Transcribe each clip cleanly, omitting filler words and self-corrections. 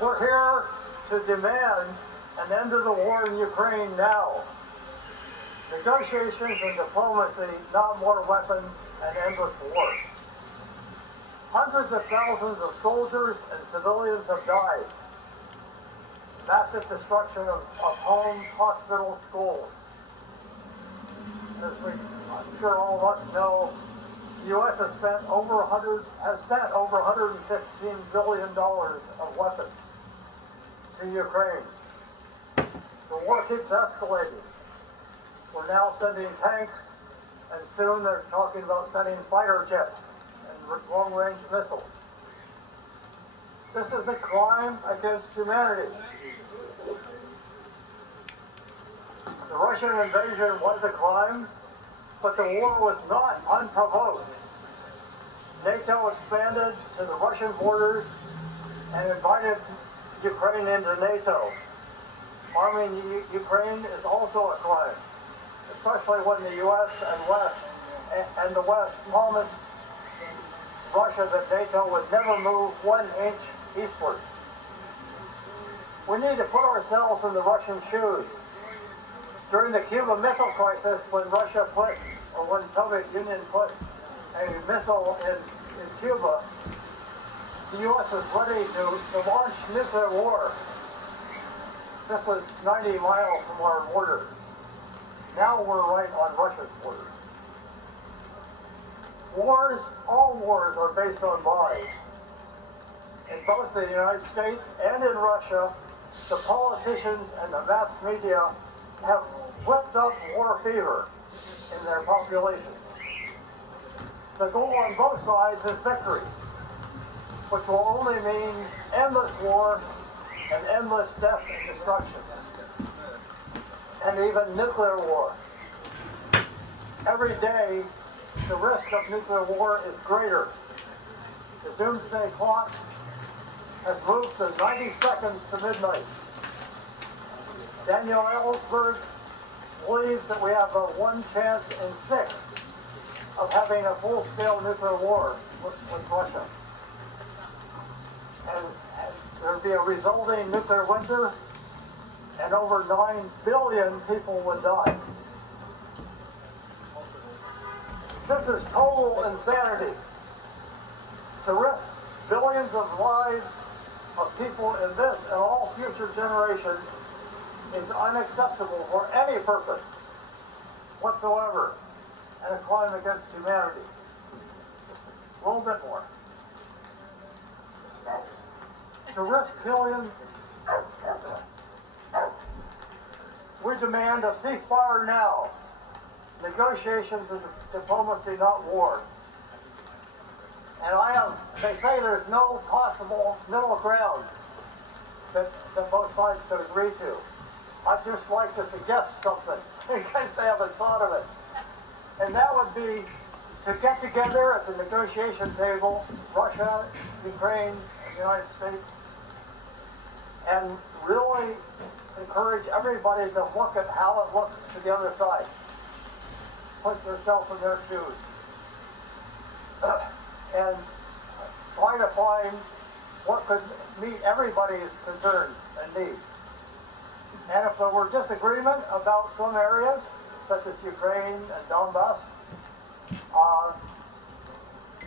We're here to demand an end to the war in Ukraine now. Negotiations and diplomacy, not more weapons and endless war. Hundreds of thousands of soldiers and civilians have died. Massive destruction of homes, hospitals, schools. As I'm sure all of us know, the U.S. has sent over $115 billion of weapons to Ukraine. The war keeps escalating. We're now sending tanks, and soon they're talking about sending fighter jets and long-range missiles. This is a crime against humanity. The Russian invasion was a crime, but the war was not unprovoked. NATO expanded to the Russian borders and invited Ukraine into NATO. Arming Ukraine is also a crime, especially when the U.S. and the West promised Russia that NATO would never move 1 inch eastward. We need to put ourselves in the Russian shoes. During the Cuban Missile Crisis, when Soviet Union put a missile in Cuba, the U.S. was ready to launch nuclear war. This was 90 miles from our border. Now we're right on Russia's border. All wars are based on lies. In both the United States and in Russia, the politicians and the mass media have whipped up war fever in their population. The goal on both sides is victory, which will only mean endless war and endless death and destruction, and even nuclear war. Every day, the risk of nuclear war is greater. The doomsday clock has moved to 90 seconds to midnight. Daniel Ellsberg believes that we have a 1 chance in 6 of having a full-scale nuclear war with Russia. And there'd be a resulting nuclear winter, and over 9 billion people would die. This is total insanity. To risk billions of lives of people in this and all future generations is unacceptable for any purpose whatsoever, and a crime against humanity. A little bit more. To risk billions, we demand a ceasefire now. Negotiations and diplomacy, not war. And they say there's no possible middle ground that both sides could agree to. I'd just like to suggest something in case they haven't thought of it. And that would be to get together at the negotiation table, Russia, Ukraine, and the United States, and really encourage everybody to look at how it looks to the other side. Put yourself in their shoes. And try to find what could meet everybody's concerns and needs. And if there were disagreement about some areas, such as Ukraine and Donbass,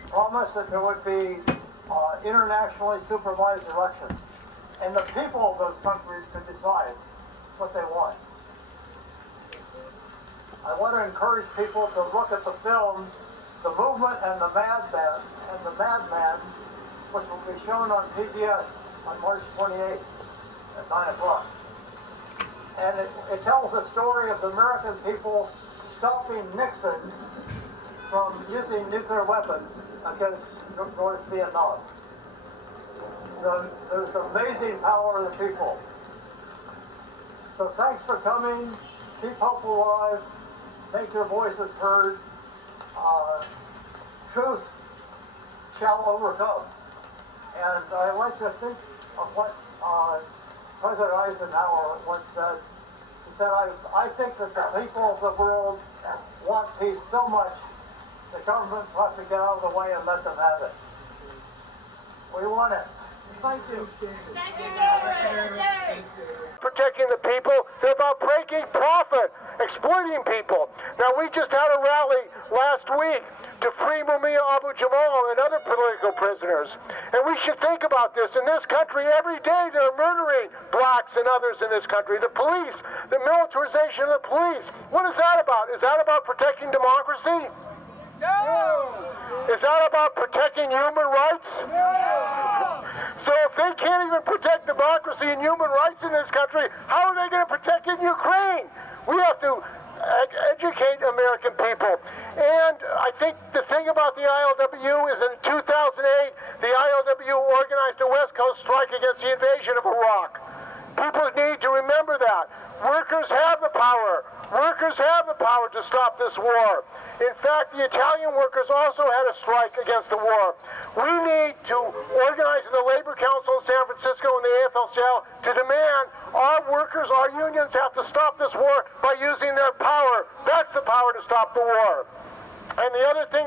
promise that there would be internationally supervised elections. And the people of those countries could decide what they want. I want to encourage people to look at the film, The Movement and the Madman, which will be shown on PBS on March 28th at 9 o'clock. And it tells the story of the American people stopping Nixon from using nuclear weapons against North Vietnam. So there's amazing power of the people. So thanks for coming. Keep hope alive. Make your voices heard. Truth shall overcome. And I like to think of what President Eisenhower once said. He said, I think that the people of the world want peace so much, the governments have to get out of the way and let them have it. We want it. Thank you. Protecting the people, they're about breaking profit, exploiting people. Now, we just had a rally last week to free Mumia Abu Jamal and other political prisoners. And we should think about this. In this country, every day they're murdering blacks and others in this country. The police, the militarization of the police. What is that about? Is that about protecting democracy? No! Is that about protecting human rights? No! So if they can't even protect democracy and human rights in this country, how are they going to protect it in Ukraine? We have to educate American people. And I think the thing about the ILWU is in 2008, the ILWU organized a West Coast strike against the invasion of Iraq. People need to remember that. Workers have the power. Workers have the power to stop this war. In fact, the Italian workers also had a strike against the war. We need to organize in the Labor Council in San Francisco and the AFL-CIO to demand our workers, our unions have to stop this war by using their power. That's the power to stop the war. And the other thing,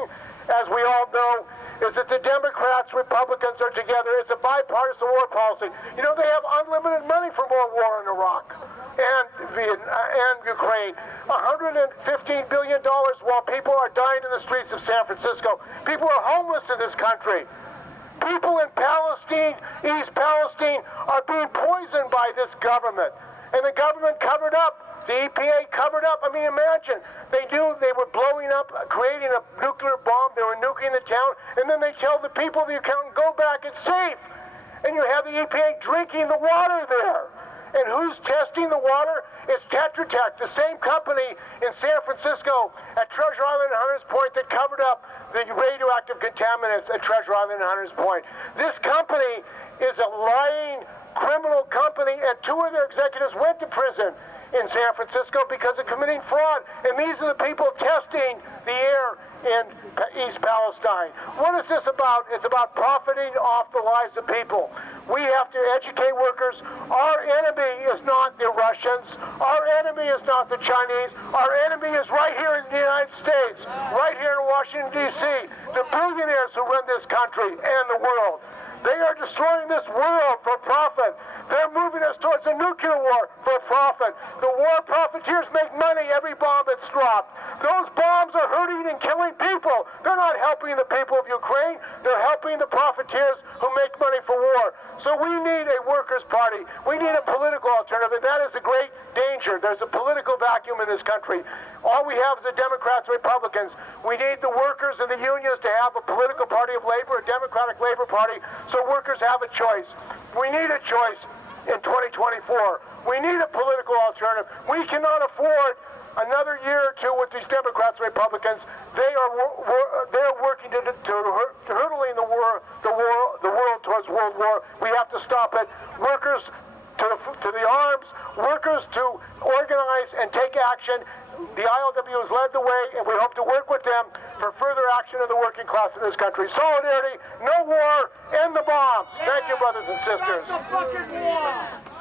as we all know, is that the Democrats, Republicans are together. It's a bipartisan war policy. You know, they have unlimited money for more war in Iraq and Ukraine. $115 billion while people are dying in the streets of San Francisco. People are homeless in this country. People in Palestine, East Palestine, are being poisoned by this government. And the government covered up. The EPA covered up. I mean, imagine. They knew they were blowing up, creating a nuclear bomb. They were nuking the town. And then they tell the people, the accountant, go back, it's safe. And you have the EPA drinking the water there. And who's testing the water? It's Tetra Tech, the same company in San Francisco at Treasure Island and Hunters Point that covered up the radioactive contaminants at Treasure Island and Hunters Point. This company is a lying criminal company, and two of their executives went to prison in San Francisco because of committing fraud. And these are the people testing the air in East Palestine. What is this about? It's about profiting off the lives of people. We have to educate workers. Our enemy is not the Russians. Our enemy is not the Chinese. Our enemy is right here in the United States, right here in Washington, D.C., the billionaires who run this country and the world. They are destroying this world for profit. They're moving us towards a nuclear war for profit. The war profiteers make money every bomb that's dropped. Those bombs are hurting and killing people. They're not helping the people of Ukraine. They're helping the profiteers who make money for war. So we need a workers' party. We need a political alternative, and that is a great danger. There's a political vacuum in this country. All we have is the Democrats and Republicans. We need the workers and the unions to have a political party of labor, a Democratic Labor Party, so workers have a choice. We need a choice in 2024. We need a political alternative. We cannot afford another year or two with these Democrats and Republicans. They're working to hurtling the world towards world war. We have to stop it. Workers to the arms, workers to organize and take action. The ILWU has led the way, and we hope to work with them for further action of the working class in this country. Solidarity, no war, end the bombs. Thank you, brothers and sisters. Stop the fucking war!